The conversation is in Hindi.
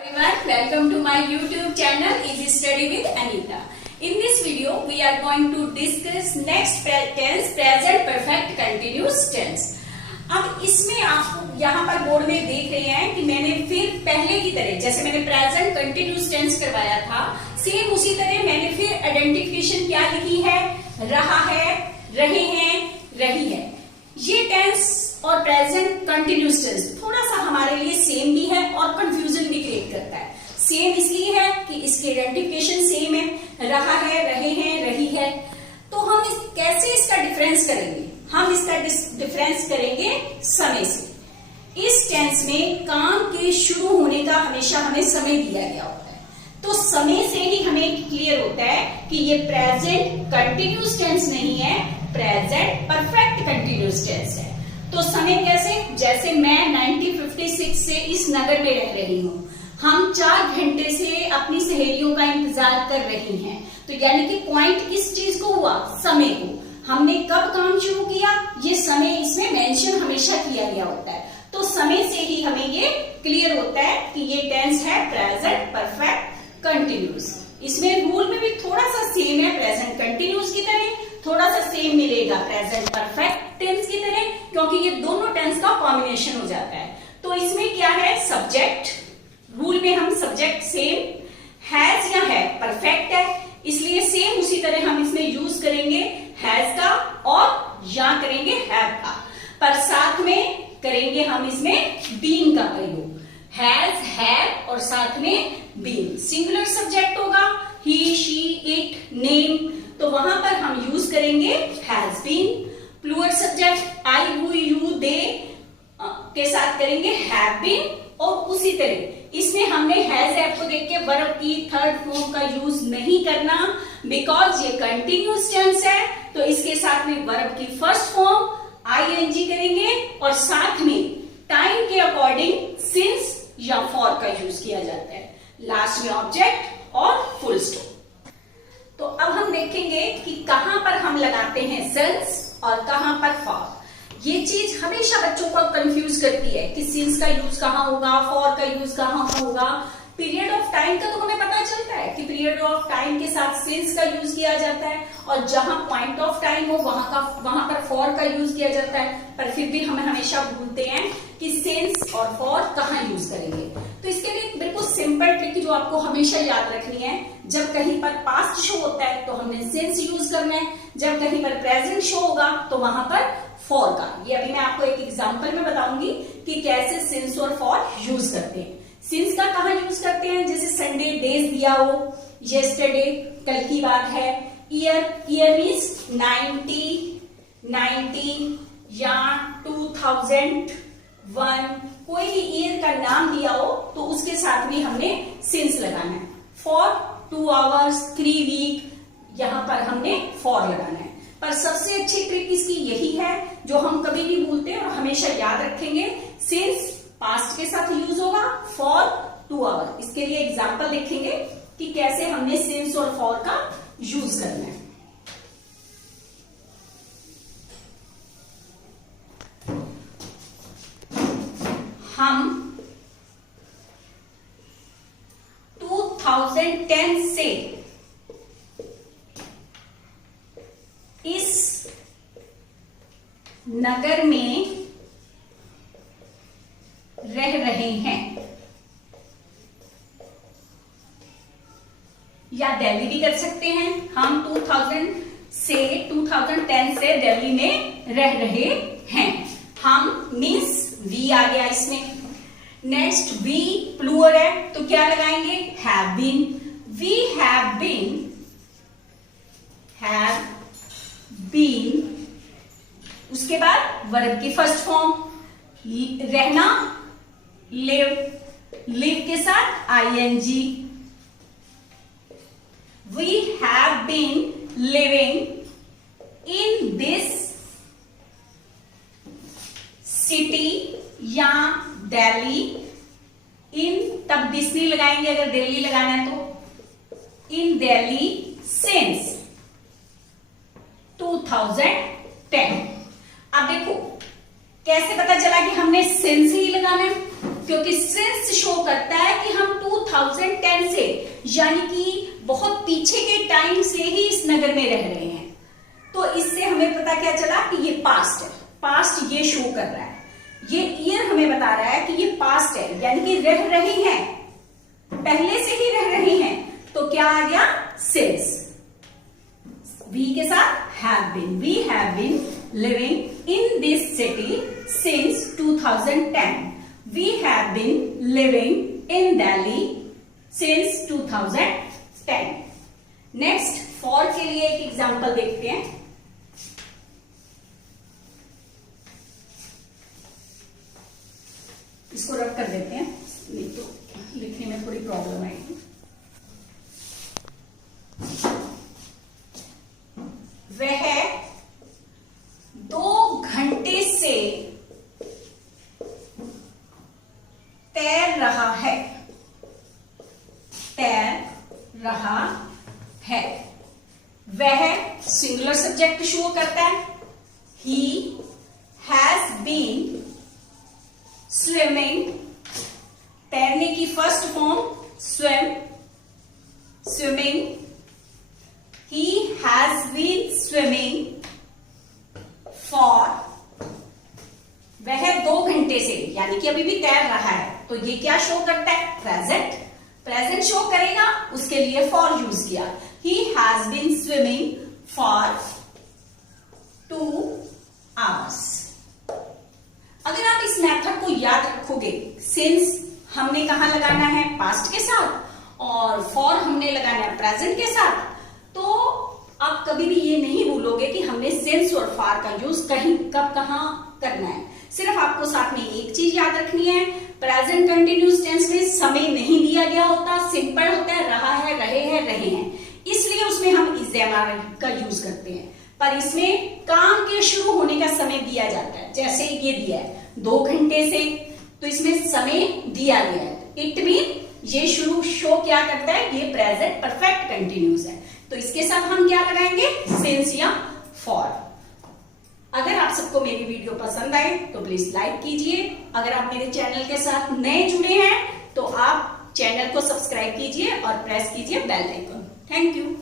Everyone, welcome to my YouTube channel Easy Study with Anita. In this video, we are going to discuss next tense, present perfect continuous tense. अब इसमें आप यहाँ पर बोर्ड में देख रहे हैं कि मैंने फिर पहले की तरह जैसे मैंने प्रेजेंट कंटिन्यूस टेंस करवाया था, सेम उसी तरह मैंने फिर आइडेंटिफिकेशन क्या लिखी है, रहा है, रहे हैं, रही है। ये टेंस और प्रेजेंट कंटिन्यूस टेंस थोड़ा सा हमारे लिए सेम भी है और कंफ्यूजन भी क्रिएट करता है। सेम इसलिए है कि इसकी आइडेंटिफिकेशन सेम है, रहा है, रहे हैं, रही है। तो हम कैसे इसका डिफरेंस करेंगे? हम इसका डिफरेंस करेंगे समय से। इस टेंस में काम के शुरू होने का हमेशा हमें समय दिया गया होता है, तो समय से ही हमें क्लियर होता है कि ये प्रेजेंट कंटिन्यूस टेंस नहीं है, प्रेजेंट परफेक्ट कंटिन्यूस टेंस है। तो समय कैसे? जैसे मैं 1956 से इस नगर में रह रही हूँ, हम 4 घंटे से अपनी सहेलियों का इंतजार कर रही हैं। तो यानी कि पॉइंट किस चीज को हुआ? समय को। हमने कब काम शुरू किया, ये समय इसमें मेंशन हमेशा किया गया होता है। तो समय से ही हमें ये क्लियर होता है कि ये टेंस है प्रेजेंट परफेक्ट कंटिन्यूस। इसमें रूल में भी थोड़ा सा सेम है, प्रेजेंट कंटिन्यूस की तरह थोड़ा सा सेम मिलेगा प्रेजेंट परफेक्ट टेंस की तरह, क्योंकि ये दोनों टेंस का कॉम्बिनेशन हो जाता है। तो इसमें क्या है? सब्जेक्ट, रूल में हम सब्जेक्ट सेम, हैज या है परफेक्ट है, इसलिए सेम उसी तरह हम इसमें यूज करेंगे हैज का और या करेंगे हैव का, पर साथ में करेंगे हम इसमें बीन का प्रयोग। हैज, हैव और साथ में बीन। सिंगुलर सब्जेक्ट होगा ही, शी, इट, नेम, तो वहां पर हम यूज करेंगे has been. Plural subject I, who, you, they के साथ करेंगे हैव बीन। और उसी तरह इसमें हमने हैज हैव को देख के वर्ब की थर्ड फॉर्म का यूज नहीं करना, बिकॉज ये कंटिन्यूस टेंस है। तो इसके साथ में वर्ब की फर्स्ट फॉर्म आईएनजी करेंगे और साथ में टाइम के अकॉर्डिंग सिंस या फॉर का यूज किया जाता है। लास्ट में ऑब्जेक्ट और फुल स्टॉप। तो अब हम देखेंगे कि कहां पर हम लगाते हैं सिंस और कहां पर फॉर। ये चीज हमेशा बच्चों को कंफ्यूज करती है कि सिंस का यूज कहां होगा, फॉर का यूज कहां होगा। पीरियड ऑफ टाइम का तो हमें पता चलता है कि पीरियड ऑफ टाइम के साथ सिंस का यूज किया जाता है, और जहां पॉइंट ऑफ टाइम हो वहां पर फॉर का यूज किया जाता है। पर फिर भी हमें हमेशा भूलते हैं कि सिंस और फॉर कहां यूज करेंगे। तो इसके लिए बिल्कुल सिंपल ट्रिक जो आपको हमेशा याद रखनी है, जब कहीं पर पास्ट शो होता है तो हमने सिंस यूज करना है, जब कहीं पर प्रेजेंट शो होगा तो वहां पर फॉर का। ये अभी मैं आपको एक एग्जांपल में बताऊंगी कि कैसे सिंस और फॉर यूज करते हैं। सिंस का कहां यूज करते हैं? जैसे संडे डेज दिया हो, यस्टरडे कल की बात है, ईयर, ईयर मीन्स 90 या 2001, कोई भी ईयर का नाम दिया हो तो उसके साथ में हमने सिंस लगाना है। फॉर 2 आवर्स, 3 वीक, यहां पर हमने फॉर लगाना है। पर सबसे अच्छी ट्रिक इसकी यही है जो हम कभी नहीं भूलते और हमेशा याद रखेंगे। सिंस पास्ट के साथ यूज होगा, फॉर 2 आवर। इसके लिए एग्जांपल देखेंगे कि कैसे हमने सिंस और फॉर का यूज करना है। हम 2010 से इस नगर में रह रहे हैं, या दिल्ली भी कर सकते हैं। हम 2010 से दिल्ली में रह रहे हैं। हम मीन्स वी आ गया इसमें। नेक्स्ट वी प्लूरल है तो क्या लगाएंगे? Have been. We have been, उसके बाद वर्ब की फर्स्ट फॉर्म रहना, लिव, लिव के साथ I N G. We have been living in this city या दिल्ली। इन तब दिस नहीं लगाएंगे अगर दिल्ली लगाना है तो। इन दिल्ली सिंस 2010। अब देखो कैसे पता चला कि हमने सिंस ही लगाना है, क्योंकि सिंस शो करता है कि हम 2010 से, यानी कि बहुत पीछे के टाइम से ही इस नगर में रह रहे हैं। तो इससे हमें पता क्या चला कि ये पास्ट है, पास्ट ये शो कर रहा है, ये ईयर हमें बता रहा है कि ये पास्ट है, यानी कि रह रहे हैं, पहले से ही रह रहे हैं। तो क्या आ गया? सिंस। वी के साथ have been, we have been living in this city since 2010। We have been living in Delhi since 2010. Next, for के लिए एक एग्जाम्पल देखते हैं। इसको रब कर देते हैं, नहीं तो लिखने में थोड़ी प्रॉब्लम आएगी। वह 2 घंटे से तैर रहा है, तैर रहा है। वह सिंगुलर सब्जेक्ट शो करता है। ही हैज बीन स्विमिंग, तैरने की first form swim, swimming. He has been swimming for, वह 2 घंटे से, यानी कि अभी भी तैर रहा है, तो ये क्या शो करता है? प्रेजेंट, प्रेजेंट शो करेगा, उसके लिए फॉर यूज किया। He has been swimming for 2 hours. अगर आप इस मेथड को याद रखोगे, सिंस हमने कहां लगाना है? पास्ट के साथ, और फॉर हमने लगाना है प्रेजेंट के साथ, तो आप कभी भी ये नहीं भूलोगे कि हमने सिंस और फॉर का यूज कहीं कब कहां करना है। सिर्फ आपको साथ में एक चीज याद रखनी है, प्रेजेंट कंटिन्यूस टेंस में समय नहीं दिया गया होता, सिंपल होता है, रहा है, रहे हैं, रहे हैं, इसलिए उसमें हम इज का यूज करते हैं। पर इसमें काम के शुरू होने का समय दिया जाता है, जैसे ये दिया है 2 घंटे से, तो इसमें समय दिया गया है। इट मीन ये शुरू शो क्या करता है? ये प्रेजेंट परफेक्ट कंटिन्यूस है, तो इसके साथ हम क्या लगाएंगे? सिंस या फॉर। अगर आप सबको मेरी वीडियो पसंद आए तो प्लीज लाइक कीजिए। अगर आप मेरे चैनल के साथ नए जुड़े हैं तो आप चैनल को सब्सक्राइब कीजिए और प्रेस कीजिए बेल आइकन। Thank you.